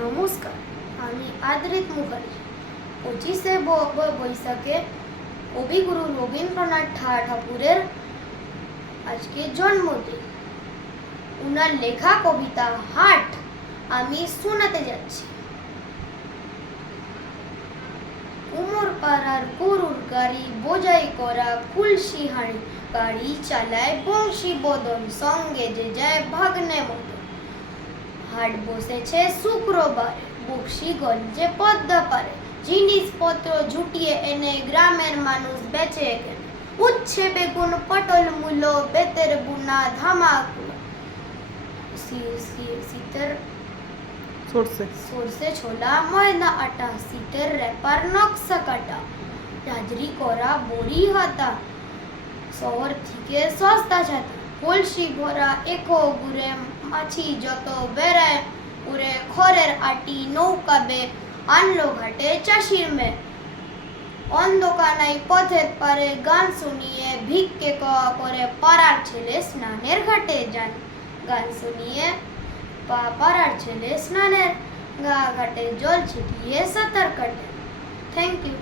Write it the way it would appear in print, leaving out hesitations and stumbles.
নমস্কার, আমি আদ্রিত মুখার্জি। 25শে বৈশাখে কবিগুরু রবীন্দ্রনাথ ঠাকুরের আজকে জন্মদিন। উনার লেখা কবিতা হাট আমি শোনাতে যাচ্ছি। উমর পাড়ার গরুর গাড়ি বোঝাই করা কুলসি হাঁড়ি, গাড়ি চালায় বংশী বদন, সঙ্গে যে যায় ভাগ্নে মতো। হাট বসেছে শুক্রবারে, বক্সিগঞ্জে পদ্মা পারে, জিনিসপত্র জুটিয়ে এনে গ্রামের মানুষ বেচে এখানে। উচ্ছে বেগুন পটল মূলো, বেতের বুনা ধামাকুলো, শীতের সরষে ছোলা ময়দা আটা, শীতের রেপার নকশা কাটা, রাজরি করা বড়ি হাতা, শহর থেকে সস্তা ছাতা, কলসি ভরা একো গুড়ে, মাছি যত বেড়ায় উড়ে, খড়ের আটি নৌকা বে আনলো ঘাটে চাষির মেয়ে। অন্ধকানাই পথের পারে গান শুনিয়ে ভিক্ষে করে পাড়ার ছেলে স্নানের ঘাটে যান। গান শুনিয়ে পাড়ার ছেলে স্নানের ঘাটে জল ছিটিয়ে সাঁতার কাটে। Thank you.